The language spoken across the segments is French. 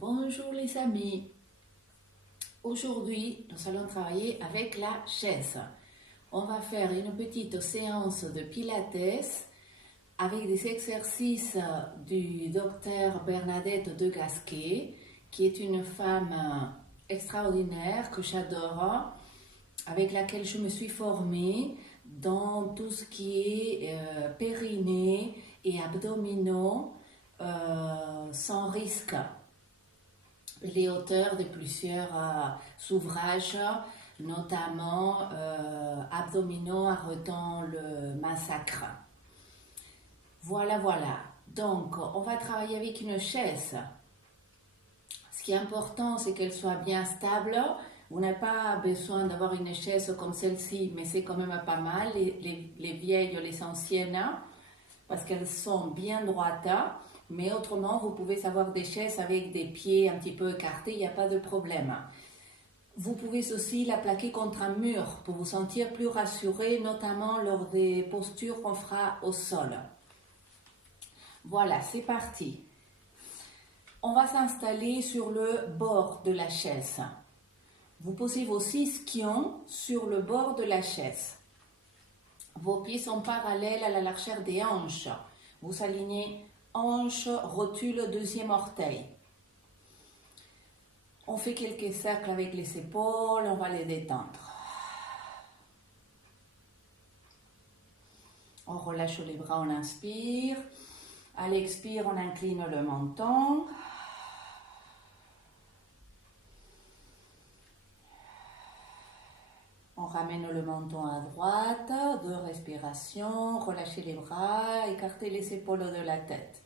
Bonjour les amis, aujourd'hui nous allons travailler avec la chaise. On va faire une petite séance de pilates avec des exercices du docteur Bernadette de Gasquet, qui est une femme extraordinaire que j'adore, avec laquelle je me suis formée dans tout ce qui est périnée et abdominaux sans risque. Elle est auteure de plusieurs ouvrages, notamment Abdominaux arrêtant le massacre. Voilà. Donc, on va travailler avec une chaise. Ce qui est important, c'est qu'elle soit bien stable. Vous n'avez pas besoin d'avoir une chaise comme celle-ci, mais c'est quand même pas mal, les vieilles, les anciennes, parce qu'elles sont bien droites. Mais autrement, vous pouvez avoir des chaises avec des pieds un petit peu écartés, il n'y a pas de problème. Vous pouvez aussi la plaquer contre un mur pour vous sentir plus rassuré, notamment lors des postures qu'on fera au sol. Voilà, c'est parti. On va s'installer sur le bord de la chaise. Vous posez vos ischions sur le bord de la chaise. Vos pieds sont parallèles à la largeur des hanches. Vous alignez hanche, rotule, deuxième orteil. On fait quelques cercles avec les épaules, on va les détendre. On relâche les bras, on inspire. À l'expire, on incline le menton. On ramène le menton à droite, 2 respirations, relâchez les bras, écartez les épaules de la tête.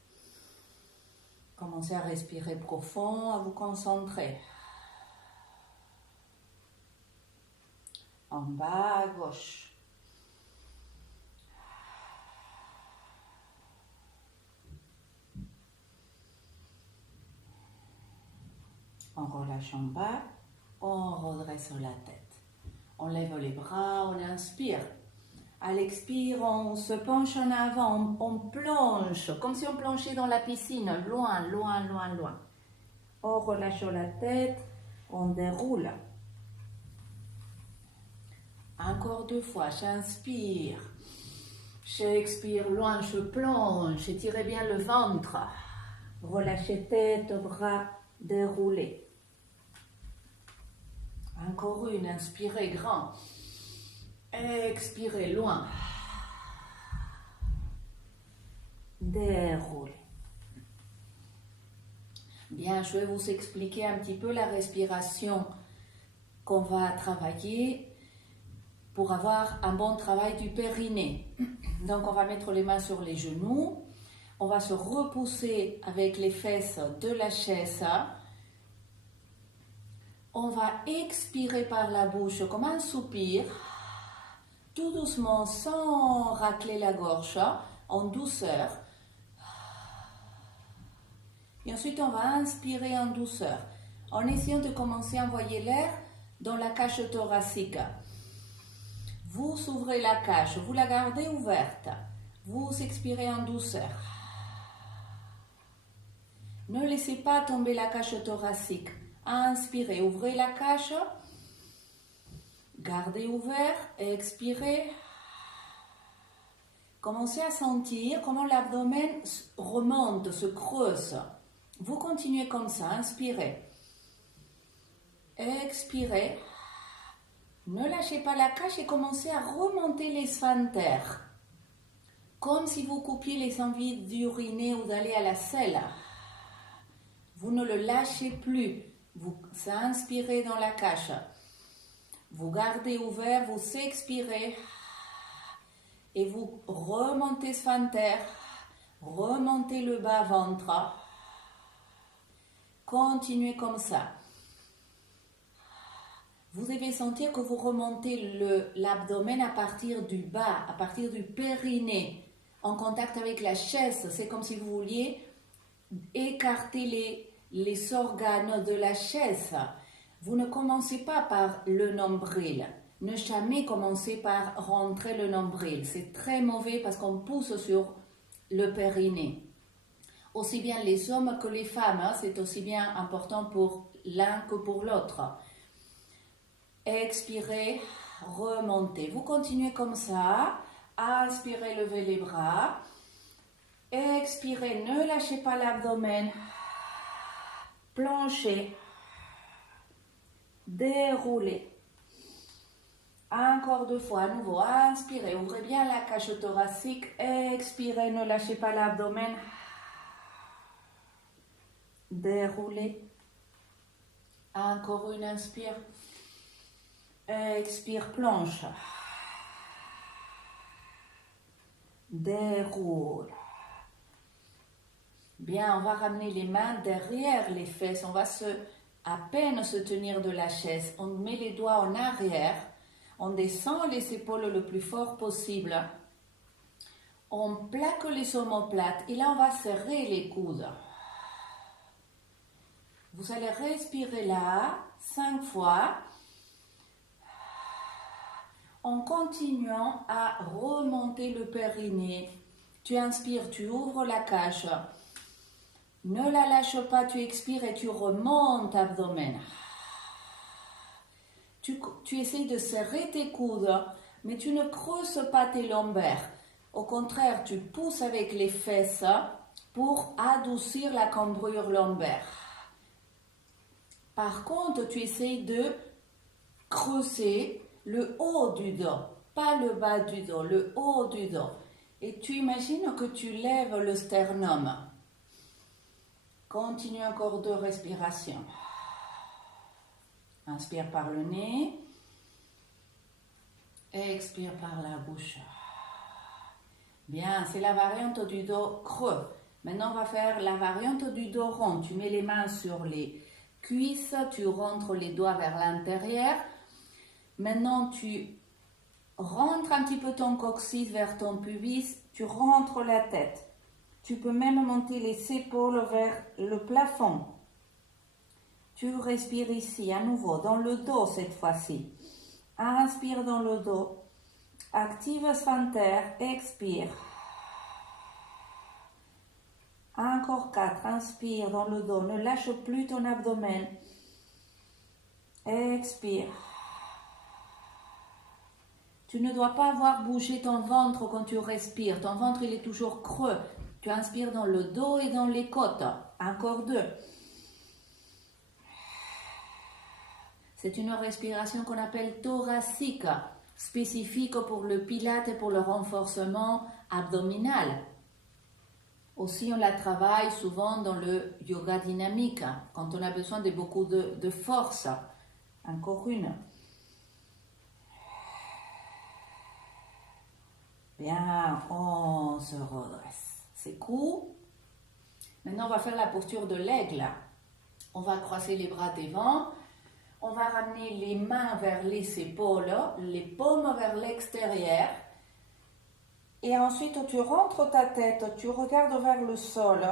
Commencez à respirer profond, à vous concentrer. En bas à gauche. On relâche en bas, on redresse la tête. On lève les bras, on inspire. À l'expire, on se penche en avant, on plonge, comme si on plongeait dans la piscine, loin. On relâche la tête, on déroule. Encore 2 fois, j'inspire. J'expire loin, je plonge, étirez bien le ventre. Relâchez tête, bras, déroulez. Encore une, inspirez grand. Expirez loin. Déroulez. Bien, je vais vous expliquer un petit peu la respiration qu'on va travailler pour avoir un bon travail du périnée. Donc, on va mettre les mains sur les genoux. On va se repousser avec les fesses de la chaise. On va expirer par la bouche comme un soupir. Tout doucement, sans racler la gorge, en douceur. Et ensuite, on va inspirer en douceur, en essayant de commencer à envoyer l'air dans la cage thoracique. Vous ouvrez la cage, vous la gardez ouverte. Vous expirez en douceur. Ne laissez pas tomber la cage thoracique. Inspirez, ouvrez la cage. Gardez ouvert, expirez. Commencez à sentir comment l'abdomen remonte, se creuse. Vous continuez comme ça, inspirez. Expirez. Ne lâchez pas la cage et commencez à remonter les sphincters. Comme si vous coupiez les envies d'uriner ou d'aller à la selle. Vous ne le lâchez plus. Vous inspirez dans la cage. Vous gardez ouvert, vous expirez et vous remontez sphincter, remontez le bas-ventre. Continuez comme ça. Vous devez sentir que vous remontez l'abdomen à partir du bas, à partir du périnée, en contact avec la chaise. C'est comme si vous vouliez écarter les organes de la chaise. Vous ne commencez pas par le nombril. Ne jamais commencer par rentrer le nombril. C'est très mauvais parce qu'on pousse sur le périnée. aussi bien les hommes que les femmes, hein, c'est aussi bien important pour l'un que pour l'autre. Expirez, remontez. Vous continuez comme ça. Inspirez, levez les bras. Expirez, ne lâchez pas l'abdomen. Planchez. Déroulez. Encore 2 fois, à nouveau. Inspirez, ouvrez bien la cage thoracique. Expirez, ne lâchez pas l'abdomen. Déroulez. Encore une inspire. Expire, planche. Déroule. Bien, on va ramener les mains derrière les fesses. On va à peine se tenir de la chaise. On met les doigts en arrière. On descend les épaules le plus fort possible. On plaque les omoplates. Et là, on va serrer les coudes. Vous allez respirer là 5 fois en continuant à remonter le périnée. Tu inspires, tu ouvres la cage. Ne la lâche pas, tu expires et tu remontes l'abdomen. Tu essayes de serrer tes coudes, mais tu ne creuses pas tes lombaires. Au contraire, tu pousses avec les fesses pour adoucir la cambrure lombaire. Par contre, tu essayes de creuser le haut du dos, pas le bas du dos, le haut du dos. Et tu imagines que tu lèves le sternum. Continue encore 2 respirations. Inspire par le nez. Expire par la bouche. Bien, c'est la variante du dos creux. Maintenant, on va faire la variante du dos rond. Tu mets les mains sur les cuisses, tu rentres les doigts vers l'intérieur. Maintenant, tu rentres un petit peu ton coccyx vers ton pubis, tu rentres la tête. Tu peux même monter les épaules vers le plafond. Tu respires ici, à nouveau, dans le dos cette fois-ci. Inspire dans le dos. Active sphincter, expire. Encore 4, inspire dans le dos, ne lâche plus ton abdomen. Expire. Tu ne dois pas voir bouger ton ventre quand tu respires. Ton ventre, il est toujours creux. Tu inspires dans le dos et dans les côtes. Encore 2. C'est une respiration qu'on appelle thoracique, spécifique pour le pilate et pour le renforcement abdominal. Aussi, on la travaille souvent dans le yoga dynamique, quand on a besoin de beaucoup de force. Encore une. Bien, on se redresse. C'est cool. Maintenant, on va faire la posture de l'aigle. On va croiser les bras devant. On va ramener les mains vers les épaules, les paumes vers l'extérieur. Et ensuite, tu rentres ta tête, tu regardes vers le sol.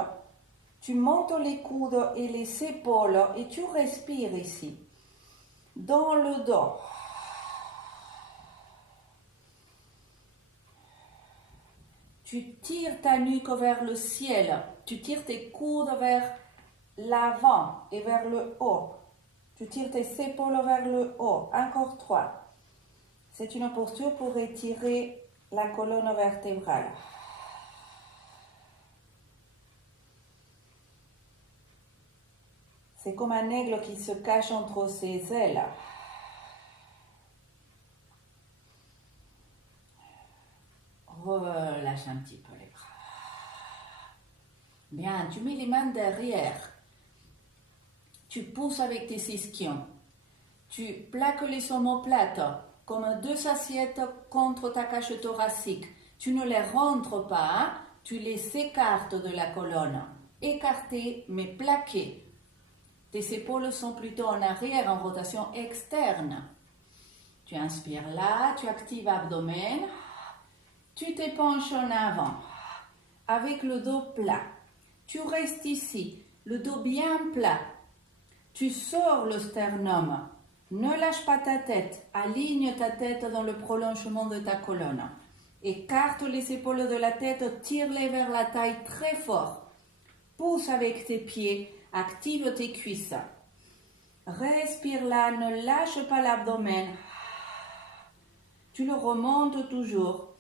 Tu montes les coudes et les épaules et tu respires ici. Dans le dos. Tu tires ta nuque vers le ciel. Tu tires tes coudes vers l'avant et vers le haut. Tu tires tes épaules vers le haut. Encore 3. C'est une posture pour étirer la colonne vertébrale. C'est comme un aigle qui se cache entre ses ailes. Relâche un petit peu les bras. Bien, tu mets les mains derrière. Tu pousses avec tes ischions. Tu plaques les omoplates comme 2 assiettes contre ta cage thoracique. Tu ne les rentres pas, tu les écartes de la colonne. Écartées mais plaquées. Tes épaules sont plutôt en arrière, en rotation externe. Tu inspires là, tu actives l'abdomen. Tu t'épanches en avant, avec le dos plat. Tu restes ici, le dos bien plat. Tu sors le sternum. Ne lâche pas ta tête. Aligne ta tête dans le prolongement de ta colonne. Écarte les épaules de la tête, tire-les vers la taille très fort. Pousse avec tes pieds, active tes cuisses. Respire là, ne lâche pas l'abdomen. Tu le remontes toujours.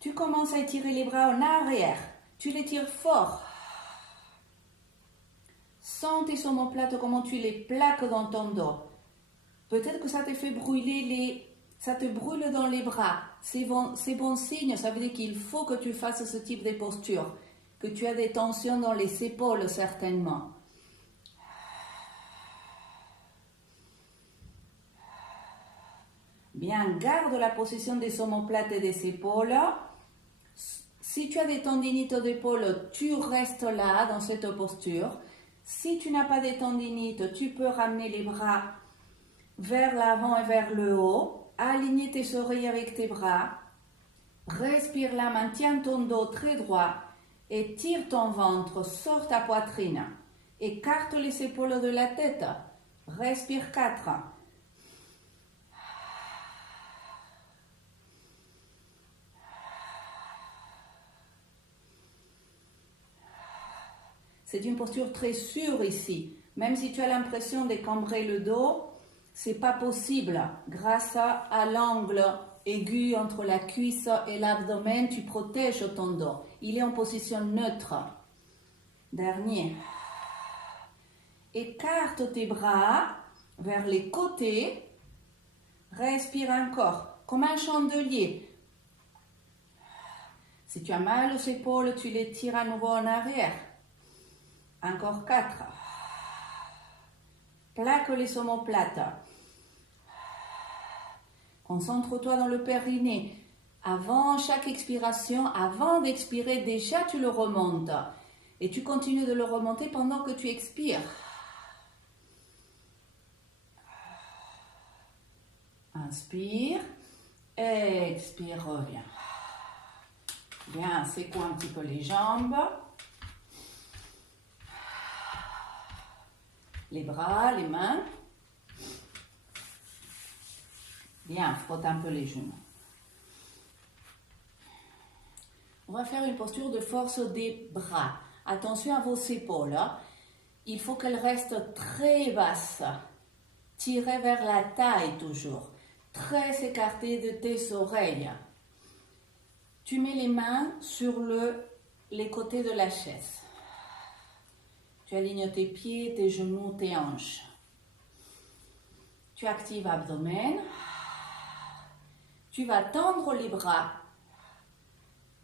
Tu commences à étirer les bras en arrière. Tu les tires fort. Sens tes omoplates, comment tu les plaques dans ton dos. Peut-être que ça te fait ça te brûle dans les bras. C'est bon signe, ça veut dire qu'il faut que tu fasses ce type de posture. Que tu as des tensions dans les épaules certainement. Bien, garde la position des omoplates et des épaules. Si tu as des tendinites d'épaule, tu restes là dans cette posture. Si tu n'as pas de tendinites, tu peux ramener les bras vers l'avant et vers le haut. Aligner tes oreilles avec tes bras. Respire là, maintiens ton dos très droit et tire ton ventre, sors ta poitrine. Écarte les épaules de la tête. Respire 4. C'est une posture très sûre ici. Même si tu as l'impression de cambrer le dos, c'est pas possible. Grâce à l'angle aigu entre la cuisse et l'abdomen, tu protèges ton dos. Il est en position neutre. Dernier. Écarte tes bras vers les côtés. Respire encore, comme un chandelier. Si tu as mal aux épaules, tu les tires à nouveau en arrière. Encore 4. Plaque les omoplates. Concentre-toi dans le périnée. Avant chaque expiration, avant d'expirer, déjà tu le remontes. Et tu continues de le remonter pendant que tu expires. Inspire. Expire, reviens. Bien, secoue un petit peu les jambes. Les bras, les mains. Bien, frotte un peu les genoux. On va faire une posture de force des bras. Attention à vos épaules. Il faut qu'elles restent très basses. Tirez vers la taille toujours. Très écartées de tes oreilles. Tu mets les mains sur les côtés de la chaise. Tu alignes tes pieds, tes genoux, tes hanches. Tu actives l'abdomen. Tu vas tendre les bras,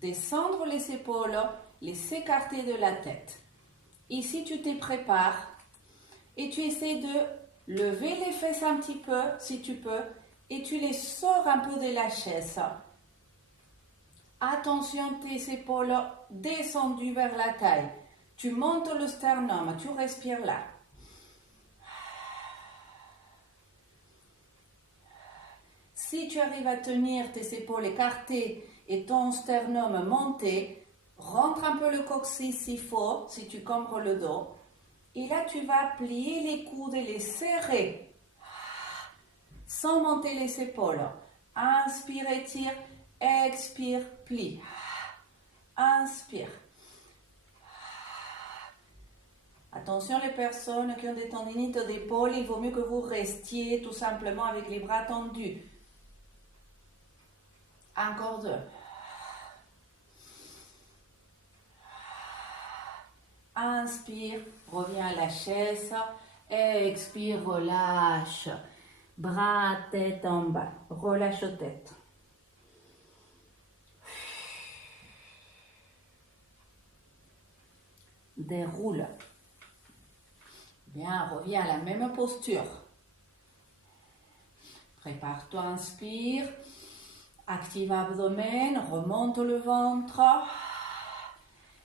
descendre les épaules, les écarter de la tête. Ici, tu te prépares et tu essaies de lever les fesses un petit peu, si tu peux, et tu les sors un peu de la chaise. Attention, tes épaules descendues vers la taille. Tu montes le sternum, tu respires là. Si tu arrives à tenir tes épaules écartées et ton sternum monté, rentre un peu le coccyx s'il faut, si tu cambres le dos. Et là, tu vas plier les coudes et les serrer sans monter les épaules. Inspire, étire, expire, plie. Inspire. Attention les personnes qui ont des tendinites d'épaule, il vaut mieux que vous restiez tout simplement avec les bras tendus. Encore 2. Inspire, reviens à la chaise. Expire, relâche. Bras, tête en bas. Relâche tête. Déroule. Bien, reviens à la même posture. Prépare-toi, inspire. Active l'abdomen, remonte le ventre.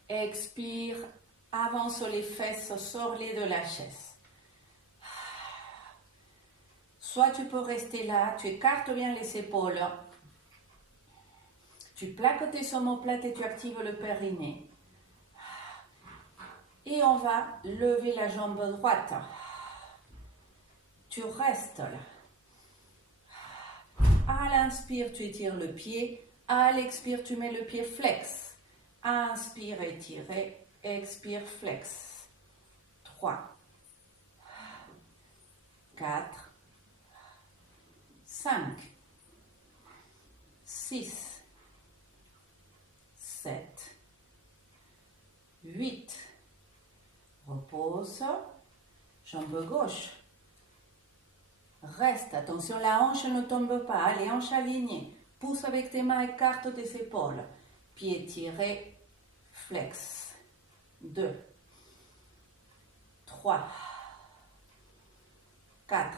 Expire, avance les fesses, sors-les de la chaise. Soit tu peux rester là, tu écartes bien les épaules. Tu plaques tes omoplates et tu actives le périnée. Et on va lever la jambe droite. Tu restes là. À l'inspire, tu étires le pied. À l'expire, tu mets le pied flex. Inspire, étirez. expire, flex. 3, 4, 5, 6, 7, 8. Repose. Jambe gauche. Reste. Attention, la hanche ne tombe pas. Allez, hanche alignée. Pousse avec tes mains, écarte tes épaules. Pied tiré, flex. 2, 3, 4.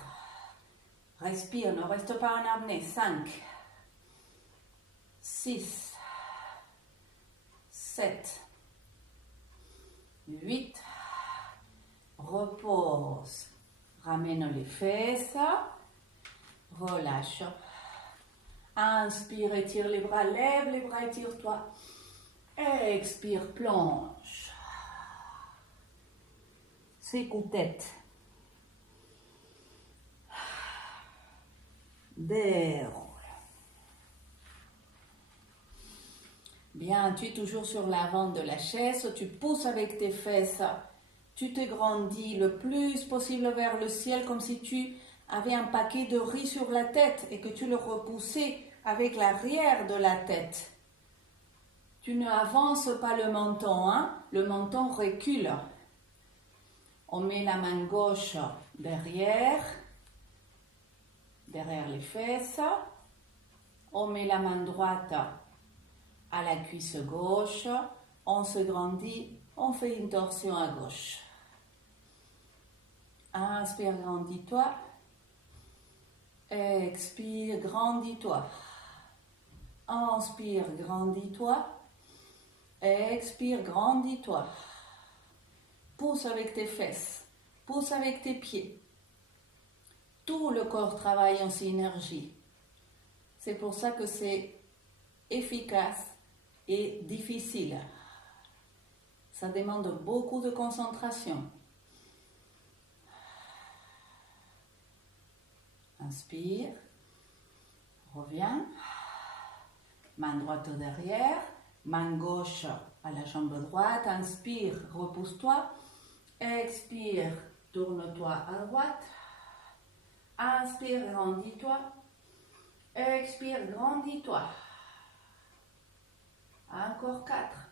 Respire, ne reste pas en apnée. 5, 6, 7, 8. Repose. Ramène les fesses. Relâche. Inspire, étire les bras. Lève les bras, étire-toi. Expire, plonge. Secoue-tête. Déroule. Bien, tu es toujours sur l'avant de la chaise. Tu pousses avec tes fesses. Tu te grandis le plus possible vers le ciel comme si tu avais un paquet de riz sur la tête et que tu le repoussais avec l'arrière de la tête. Tu ne avances pas le menton, hein? Le menton recule. On met la main gauche derrière les fesses. On met la main droite à la cuisse gauche. On se grandit, on fait une torsion à gauche. Inspire, grandis-toi. Expire, grandis-toi. Inspire, grandis-toi. Expire, grandis-toi. Pousse avec tes fesses. Pousse avec tes pieds. Tout le corps travaille en synergie. C'est pour ça que c'est efficace et difficile. Ça demande beaucoup de concentration. Inspire, reviens, main droite derrière, main gauche à la jambe droite, inspire, repousse-toi, expire, tourne-toi à droite, inspire, grandis-toi, expire, grandis-toi, encore 4.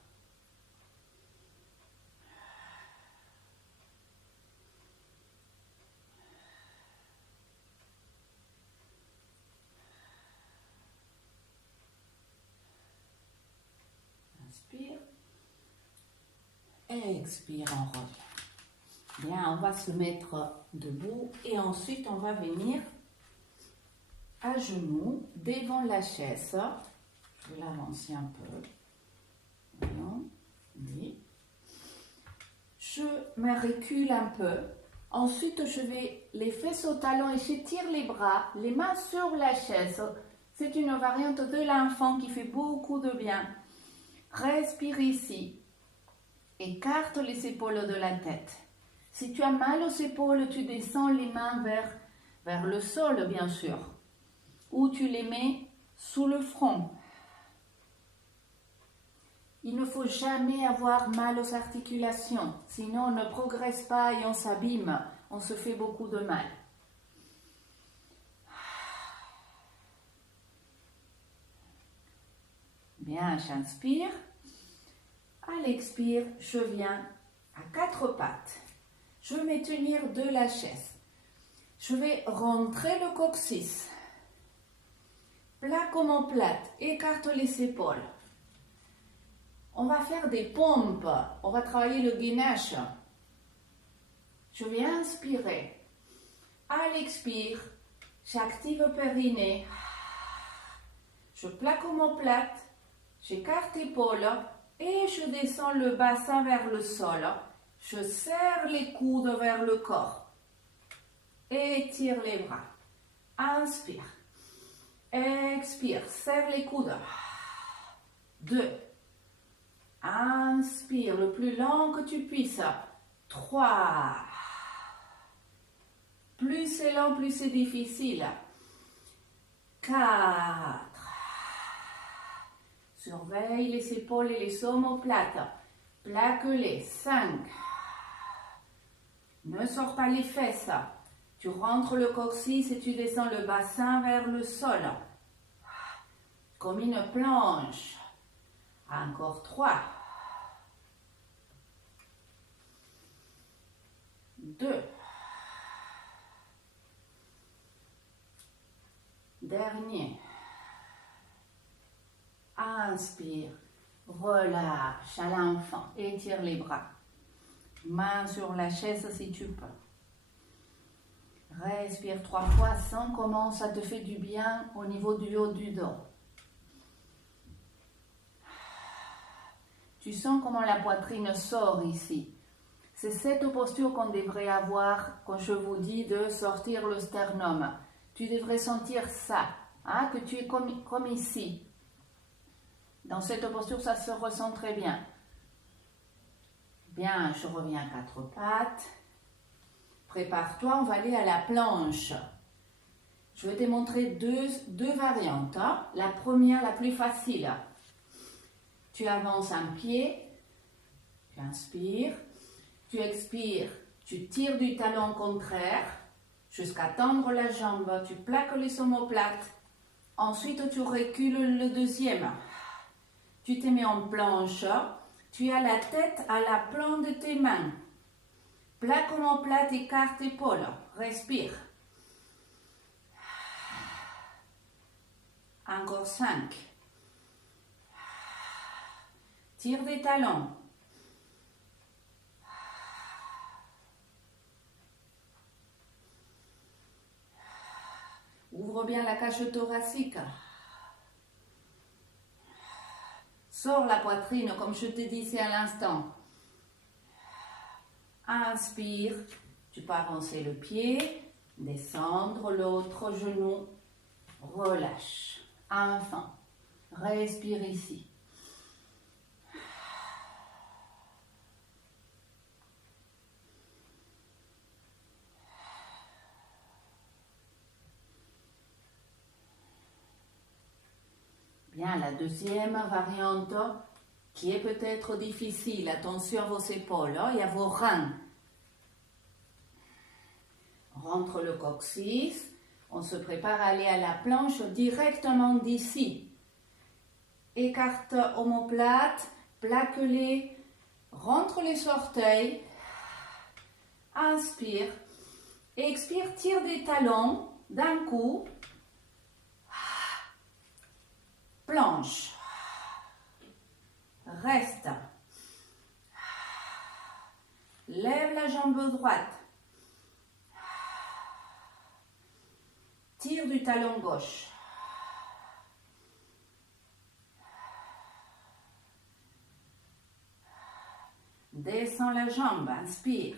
Inspire. Expire, on revient. Bien, on va se mettre debout et ensuite on va venir à genoux devant la chaise. Je vais l'avancer un peu. Voyons. Oui. Je me recule un peu. Ensuite, je vais les fesses au talon et je tire les bras, les mains sur la chaise. C'est une variante de l'enfant qui fait beaucoup de bien. Respire ici. Écarte les épaules de la tête. Si tu as mal aux épaules, tu descends les mains vers le sol, bien sûr. Ou tu les mets sous le front. Il ne faut jamais avoir mal aux articulations. Sinon, on ne progresse pas et on s'abîme. On se fait beaucoup de mal. Bien, j'inspire. À l'expire, je viens à 4 pattes. Je vais me tenir de la chaise. Je vais rentrer le coccyx. Plat comme omoplate. Écarte les épaules. On va faire des pompes. On va travailler le gainage. Je vais inspirer. À l'expire, j'active le périnée. Je plaque omoplate. J'écarte l'épaule. Et je descends le bassin vers le sol. Je serre les coudes vers le corps. Étire les bras. Inspire. Expire. Serre les coudes. 2. Inspire le plus long que tu puisses. 3. Plus c'est long, plus c'est difficile. 4. Surveille les épaules et les omoplates. Plaque-les. 5. Ne sors pas les fesses. Tu rentres le coccyx et tu descends le bassin vers le sol. Comme une planche. Encore 3. 2. Dernier. Inspire. Relâche à l'enfant. Étire les bras. Main sur la chaise si tu peux. Respire 3 fois, sens comment ça te fait du bien au niveau du haut du dos. Tu sens comment la poitrine sort ici. C'est cette posture qu'on devrait avoir quand je vous dis de sortir le sternum. Tu devrais sentir ça, hein, que tu es comme ici. Dans cette posture, ça se ressent très bien. Bien, je reviens à 4 pattes. Prépare-toi, on va aller à la planche. Je vais te montrer deux variantes. Hein. La première, la plus facile. Tu avances un pied, tu inspires, tu expires, tu tires du talon contraire jusqu'à tendre la jambe, tu plaques les omoplates. Ensuite, tu recules le deuxième. Tu te mets en planche, tu as la tête à la plante de tes mains. Plaque omoplate, écarte épaule, respire. Encore 5. Tire des talons. Ouvre bien la cage thoracique. Sors la poitrine comme je te disais à l'instant. Inspire. Tu peux avancer le pied, descendre l'autre genou. Relâche. Enfin, respire ici. Bien, la deuxième variante qui est peut-être difficile. Attention à vos épaules et à vos reins. Rentre le coccyx. On se prépare à aller à la planche directement d'ici. Écarte omoplate, plaque-les, rentre les orteils. Inspire. Expire, tire des talons d'un coup. Planche. Reste. Lève la jambe droite. Tire du talon gauche. Descends la jambe, inspire.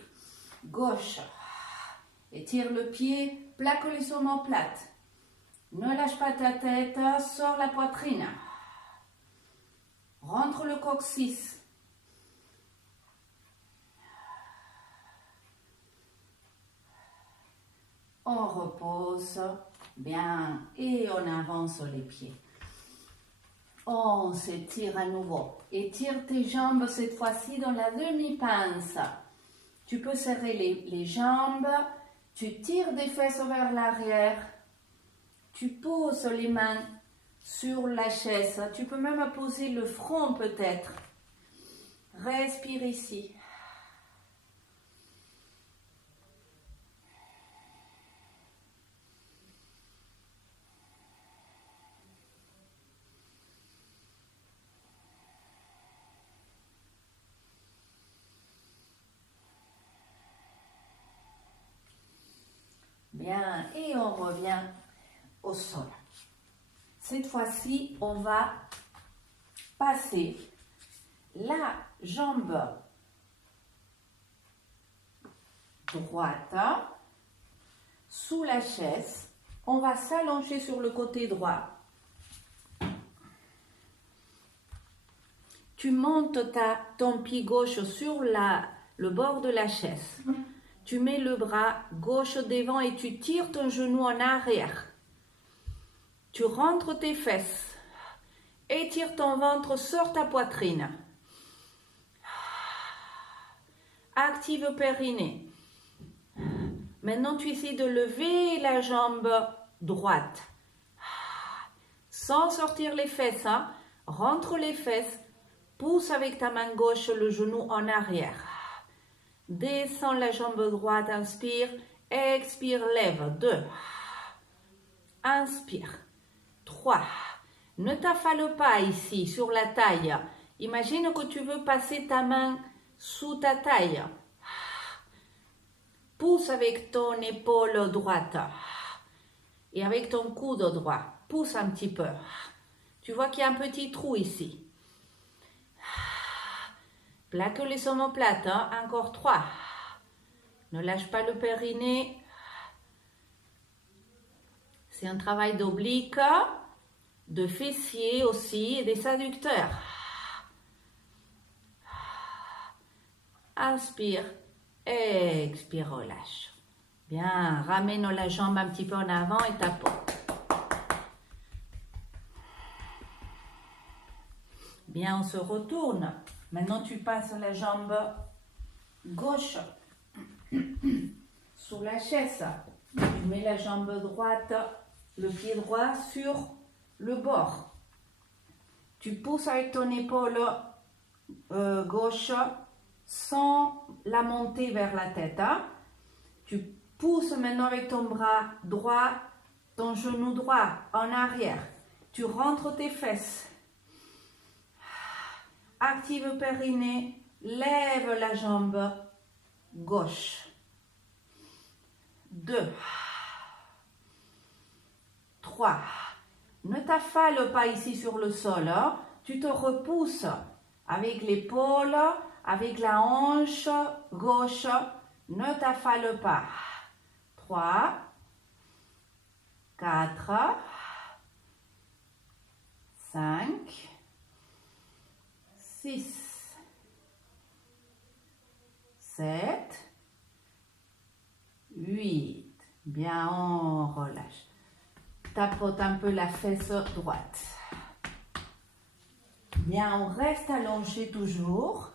Gauche. Étire le pied, plaque les omoplates. Ne lâche pas ta tête, sors la poitrine. Rentre le coccyx. On repose bien et on avance les pieds. On s'étire à nouveau. Étire tes jambes cette fois-ci dans la demi-pince. Tu peux serrer les jambes. Tu tires des fesses vers l'arrière. Tu poses les mains sur la chaise. Tu peux même poser le front peut-être. Respire ici. Bien, et on revient au sol. Cette fois-ci, on va passer la jambe droite sous la chaise. On va s'allonger sur le côté droit. Tu montes ton pied gauche sur le bord de la chaise. Tu mets le bras gauche devant et tu tires ton genou en arrière. Tu rentres tes fesses. Étire ton ventre, sors ta poitrine. Active le périnée. Maintenant, tu essaies de lever la jambe droite. Sans sortir les fesses, hein? Rentre les fesses. Pousse avec ta main gauche le genou en arrière. Descends la jambe droite, inspire. Expire, lève. 2. Inspire. 3. Ne t'affale pas ici, sur la taille. Imagine que tu veux passer ta main sous ta taille. Pousse avec ton épaule droite et avec ton coude droit. Pousse un petit peu. Tu vois qu'il y a un petit trou ici. Plaque les omoplates. Encore 3. Ne lâche pas le périnée. C'est un travail d'oblique, de fessiers aussi et des adducteurs. Inspire, expire, relâche. Bien, ramène la jambe un petit peu en avant et tapote. Bien, on se retourne. Maintenant, tu passes la jambe gauche sur la chaise. Tu mets la jambe droite, le pied droit sur le bord. Tu pousses avec ton épaule gauche sans la monter vers la tête. Tu pousses maintenant avec ton bras droit, ton genou droit en arrière. Tu rentres tes fesses. Active le périnée. Lève la jambe gauche. 2. 3. Ne t'affale pas ici sur le sol. Tu te repousses avec l'épaule, avec la hanche gauche. Ne t'affale pas. 3. 4. 5. 6. 7. 8. Bien, on relâche. Tapote un peu la fesse droite. Bien, on reste allongé toujours.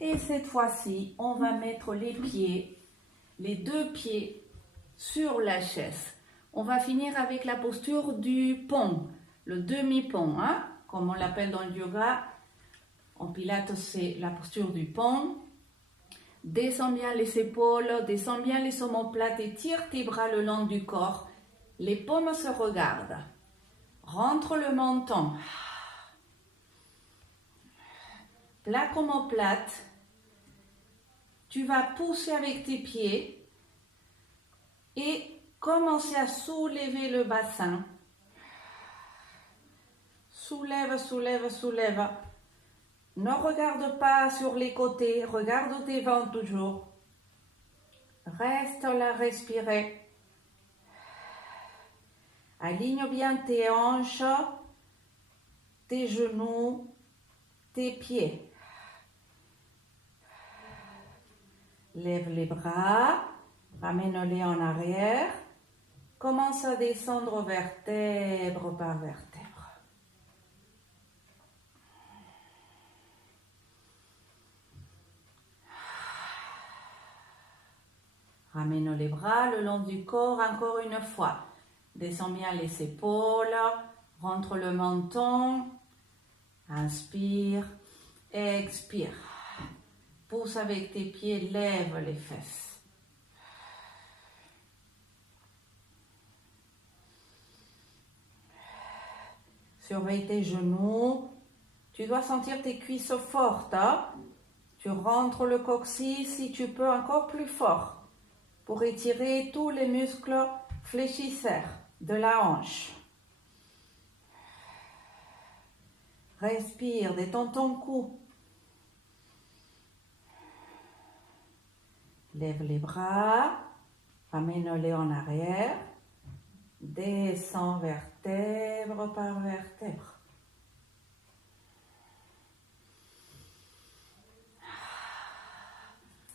Et cette fois-ci, on va mettre les pieds, les 2 pieds sur la chaise. On va finir avec la posture du pont, le demi-pont, hein? Comme on l'appelle dans le yoga. En pilates, c'est la posture du pont. Descends bien les épaules, descends bien les omoplates et tire tes bras le long du corps. Les paumes se regardent. Rentre le menton. Plaque omoplate. Tu vas pousser avec tes pieds et commencer à soulever le bassin. Soulève, soulève, soulève. Ne regarde pas sur les côtés, regarde tes vents toujours. Reste là, respirer. Aligne bien tes hanches, tes genoux, tes pieds. Lève les bras, ramène-les en arrière. Commence à descendre vertèbre par vertèbre. Ramène les bras le long du corps encore une fois. Descends bien les épaules, rentre le menton. Inspire, expire. Pousse avec tes pieds, lève les fesses. Surveille tes genoux. Tu dois sentir tes cuisses fortes. Tu rentres le coccyx si tu peux encore plus fort pour étirer tous les muscles fléchisseurs de la hanche. Respire, détends ton cou. Lève les bras, ramène-les en arrière. Descends vertèbre par vertèbre.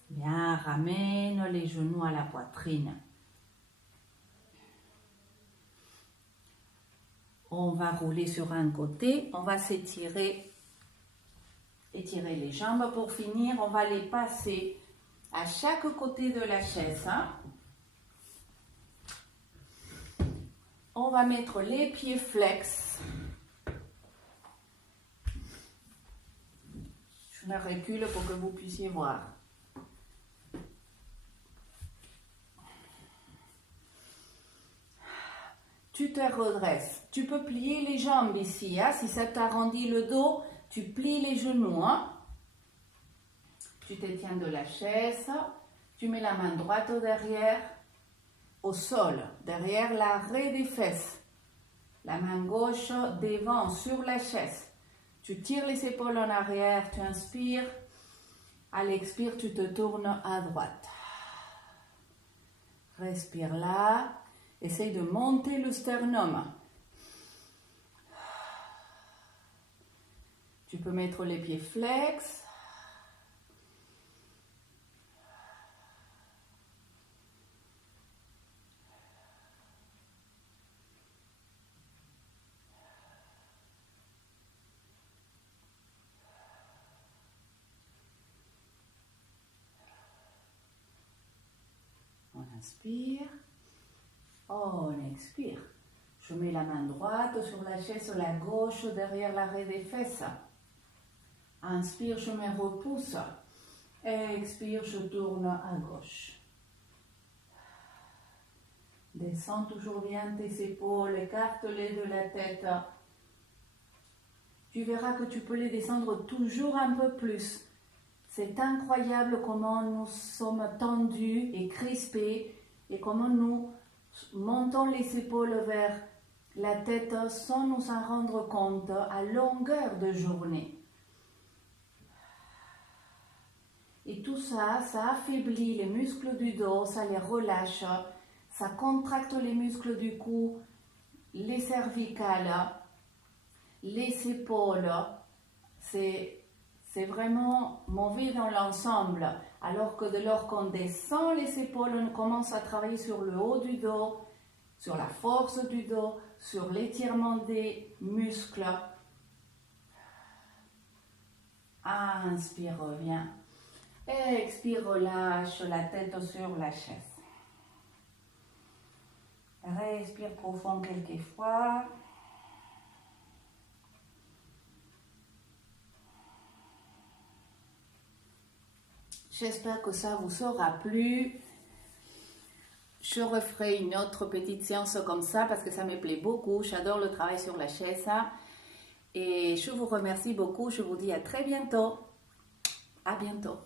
Bien, ramène les genoux à la poitrine. On va rouler sur un côté, on va s'étirer Étirez les jambes pour finir. On va les passer à chaque côté de la chaise. On va mettre les pieds flex. Je me recule pour que vous puissiez voir. Tu te redresses. Tu peux plier les jambes ici. Si ça t'arrondit le dos, tu plies les genoux. Tu te tiens de la chaise. Tu mets la main droite au derrière, au sol, derrière l'arrêt des fesses. La main gauche devant, sur la chaise. Tu tires les épaules en arrière, tu inspires. À l'expire, tu te tournes à droite. Respire là. Essaye de monter le sternum. Tu peux mettre les pieds flex. On inspire. On expire. Je mets la main droite sur la chaise, la gauche derrière l'arrêt des fesses. Inspire, je me repousse. Expire, je tourne à gauche. Descends toujours bien tes épaules, écarte-les de la tête. Tu verras que tu peux les descendre toujours un peu plus. C'est incroyable comment nous sommes tendus et crispés et comment nous montons les épaules vers la tête sans nous en rendre compte à longueur de journée. Et tout ça, ça affaiblit les muscles du dos, ça les relâche, ça contracte les muscles du cou, les cervicales, les épaules. C'est vraiment mauvais dans l'ensemble. Alors que dès lors qu'on descend les épaules, on commence à travailler sur le haut du dos, sur la force du dos, sur l'étirement des muscles. Inspire, reviens. Expire, relâche la tête sur la chaise. Respire profond quelques fois. J'espère que ça vous aura plu. Je referai une autre petite séance comme ça parce que ça me plaît beaucoup. J'adore le travail sur la chaise. Et je vous remercie beaucoup. Je vous dis à très bientôt. À bientôt.